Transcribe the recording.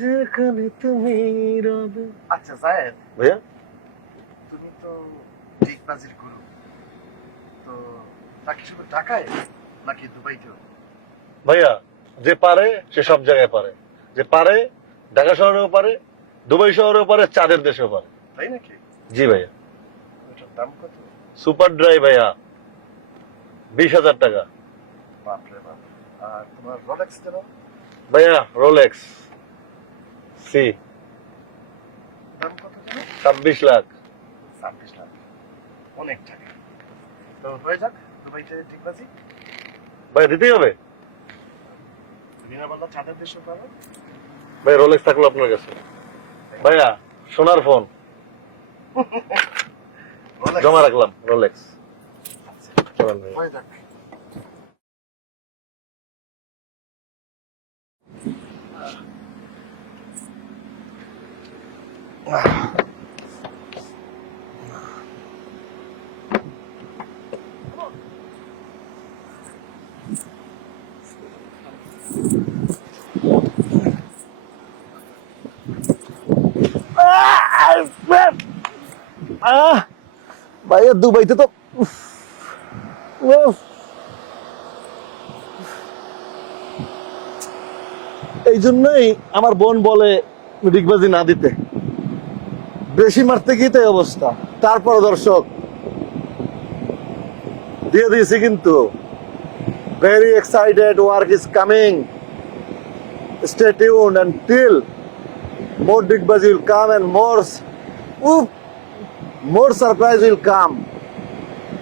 যেখানে তুমি রবে। আচ্ছা জায়েদ ভাইয়া? তুমি তো ডিগবাজির গুরু। তো তাকে শুধু ঢাকায় নাকি দুবাইতেও? ভাইয়া যে পারে সে সব জায়গায় পারে। যে পারে ঢাকা শহরেও পারে দুবাই শহরেও পারে চাঁদের দেশেও পারে। তাই নাকি? জি ভাইয়া। দাম কত? সুপার ড্রাই ভাইয়া। বিশ হাজার টাকা। ভাইয়া রোলেক্স সি ছাব্বিশ লাখ। ছাব্বিশ লাখ। অনেক টাকা। তো হয়ে যাক দুবাইতে ডিগবাজি ভাইয়া দিতেই হবে। ভাই রোলেক্স থাকল আপনার কাছে। ভাইয়া সোনার ফোন। জমা রাখলাম রোলেক্স আচ্ছা, চলেন ভাইয়া হয়ে যাক উফ, উফ। এই জন্যই আমার বোন বলে ডিগবাজি না দিতে বেশি মারতে গিয়ে তো এই অবস্থা তারপর দর্শক দিয়ে দিয়েছি কিন্তু very excited work is coming stay tune and till more Digbazi will come and more oof, more surprise will come.